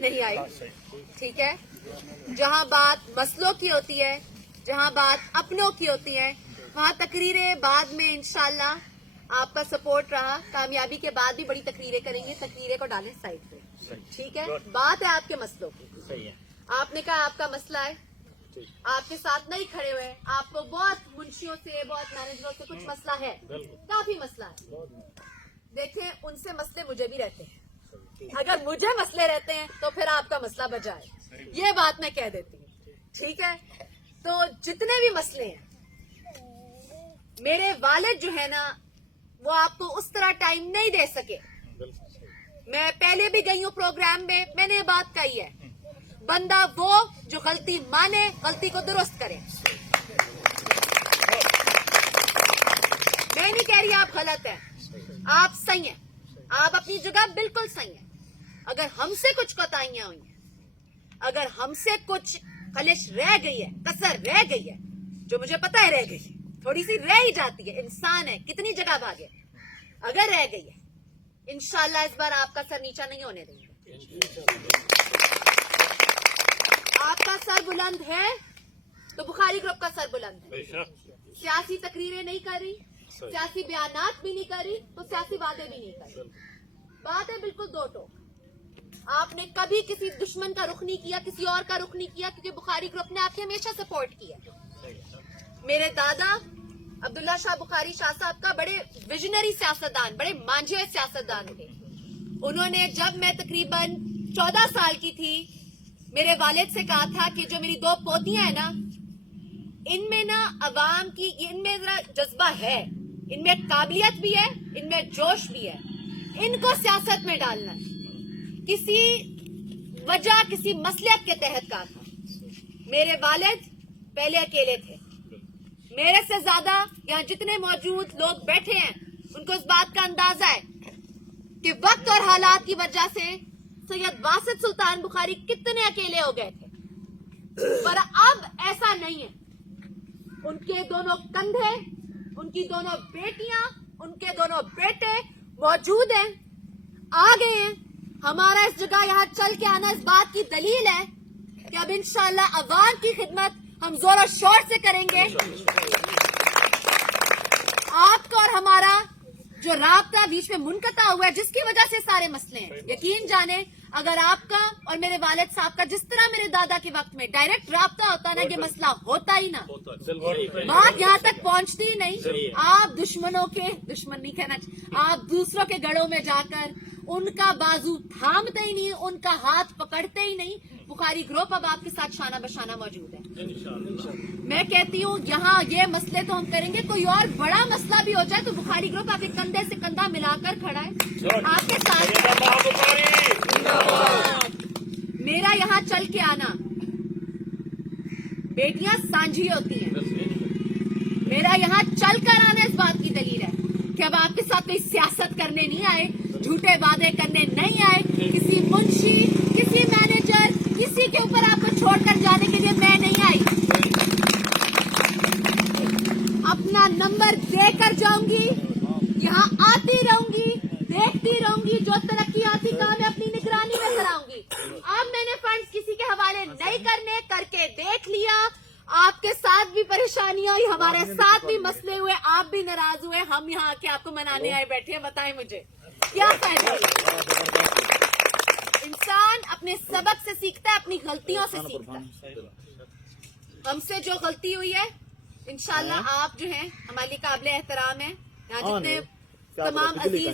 نہیں آئی. ٹھیک ہے, جہاں بات مسئلوں کی ہوتی ہے, جہاں بات اپنوں کی ہوتی ہے, وہاں تقریریں بعد میں انشاءاللہ آپ کا سپورٹ رہا. کامیابی کے بعد بھی بڑی تقریریں کریں گے, تقریریں کو ڈالیں سائڈ پہ. ٹھیک ہے, بات ہے آپ کے مسئلوں کی. آپ نے کہا آپ کا مسئلہ ہے, آپ کے ساتھ نہیں کھڑے ہوئے, آپ کو بہت منشیوں سے, بہت مینیجروں سے کچھ مسئلہ ہے, کافی مسئلہ ہے. دیکھیں, ان سے مسئلے مجھے بھی رہتے ہیں. اگر مجھے مسئلے رہتے ہیں تو پھر آپ کا مسئلہ بجائے, یہ بات میں کہہ دیتی ہوں. ٹھیک ہے, تو جتنے بھی مسئلے ہیں, میرے والد جو ہے نا وہ آپ کو اس طرح ٹائم نہیں دے سکے. میں پہلے بھی گئی ہوں پروگرام میں نے یہ بات کہی ہے, بندہ وہ جو غلطی مانے, غلطی کو درست کرے. میں نہیں کہہ رہی آپ غلط ہیں, آپ صحیح ہیں, آپ اپنی جگہ بالکل صحیح ہیں. اگر ہم سے کچھ کوتاہیاں ہوئی ہیں, اگر ہم سے کچھ خلش رہ گئی ہے, کسر رہ گئی ہے, جو مجھے پتا ہے رہ گئی ہے, تھوڑی سی رہ ہی جاتی ہے, انسان ہے, کتنی جگہ بھاگے, اگر رہ گئی ہے انشاءاللہ اس بار آپ کا سر نیچا نہیں ہونے دیں گے. آپ کا سر بلند ہے تو بخاری گروپ کا سر بلند ہے. سیاسی تقریریں نہیں کر رہی, سیاسی بیانات بھی نہیں کر رہی, تو سیاسی باتیں بھی نہیں کر رہی. بات ہے بالکل دو ٹوک. آپ نے کبھی کسی دشمن کا رخ نہیں کیا, کسی اور کا رخ نہیں کیا, کیونکہ بخاری گروپ نے آپ کی ہمیشہ سپورٹ کیا. میرے دادا عبداللہ شاہ بخاری شاہ صاحب کا بڑے ویژنری سیاستدان, بڑے مانجھے سیاستدان تھے. انہوں نے جب میں تقریباً 14 سال کی تھی میرے والد سے کہا تھا کہ جو میری 2 پوتیاں ہیں نا, ان میں نا عوام کی, ان میں ذرا جذبہ ہے, ان میں قابلیت بھی ہے, ان میں جوش بھی ہے, ان کو سیاست میں ڈالنا ہے. کسی وجہ, کسی مصلحت کے تحت کہا تھا. میرے والد پہلے اکیلے تھے, میرے سے زیادہ یہاں جتنے موجود لوگ بیٹھے ہیں ان کو اس بات کا اندازہ ہے کہ وقت اور حالات کی وجہ سے سید واسط سلطان بخاری کتنے اکیلے ہو گئے تھے, پر اب ایسا نہیں ہے. ان کے دونوں کندھے, ان کی دونوں بیٹیاں, ان کے دونوں بیٹے موجود ہیں, آ گئے ہیں. ہمارا اس جگہ یہاں چل کے آنا اس بات کی دلیل ہے کہ اب انشاءاللہ عوام کی خدمت ہم زور و شور سے کریں گے. آپ کا اور ہمارا جو رابطہ بیچ میں منقطع ہوا ہے, جس کی وجہ سے سارے مسئلے ہیں, یقین جانیں اگر آپ کا اور میرے والد صاحب کا جس طرح میرے دادا کے وقت میں ڈائریکٹ رابطہ ہوتا نا, یہ مسئلہ ہوتا ہی نہ, بات یہاں تک پہنچتی ہی نہیں. آپ دشمنوں کے دشمن نہیں کہنا, آپ دوسروں کے گڑھوں میں جا کر ان کا بازو تھامتے ہی نہیں, ان کا ہاتھ پکڑتے ہی نہیں. بخاری گروپ اب آپ کے ساتھ شانہ بشانہ موجود ہے. میں کہتی ہوں یہاں یہ مسئلے تو ہم کریں گے, کوئی اور بڑا مسئلہ بھی ہو جائے تو بخاری گروپ آپ کے کندھے سے کندھا ملا کر کھڑا ہے, آپ کے ساتھ. میرا یہاں چل کے آنا, بیٹیاں سانجھی ہوتی ہیں, میرا یہاں چل کر آنا اس بات کی دلیل ہے کہ اب آپ کے ساتھ کوئی سیاست کرنے نہیں آئے, جھوٹے وعدے کرنے نہیں آئے, کسی منشی, کسی مینیجر, کسی کے اوپر آپ کو چھوڑ کر جانے کے لیے میں نہیں آئی. اپنا نمبر دے کر جاؤں گی, یہاں آتی رہوں گی, دیکھتی رہوں گی, جو ترقیاتی کام ہے اپنی نگرانی میں کراؤں گی. اب میں نے فنڈز کسی کے حوالے نہیں کرنے, کر کے دیکھ لیا. آپ کے ساتھ بھی پریشانیاں ہوئی, ہمارے ساتھ بھی مسئلے ہوئے, آپ بھی ناراض ہوئے, ہم یہاں آ کے آپ کو منانے آئے بیٹھے ہیں. بتائیں مجھے کیا فائدہ. انسان اپنے سبق سے سیکھتا ہے, اپنی غلطیوں سے سیکھتا ہے. ہم سے جو غلطی ہوئی ہے انشاءاللہ آپ جو ہیں ہمارے لیے قابل احترام ہیں. یہاں جتنے تمام عزیز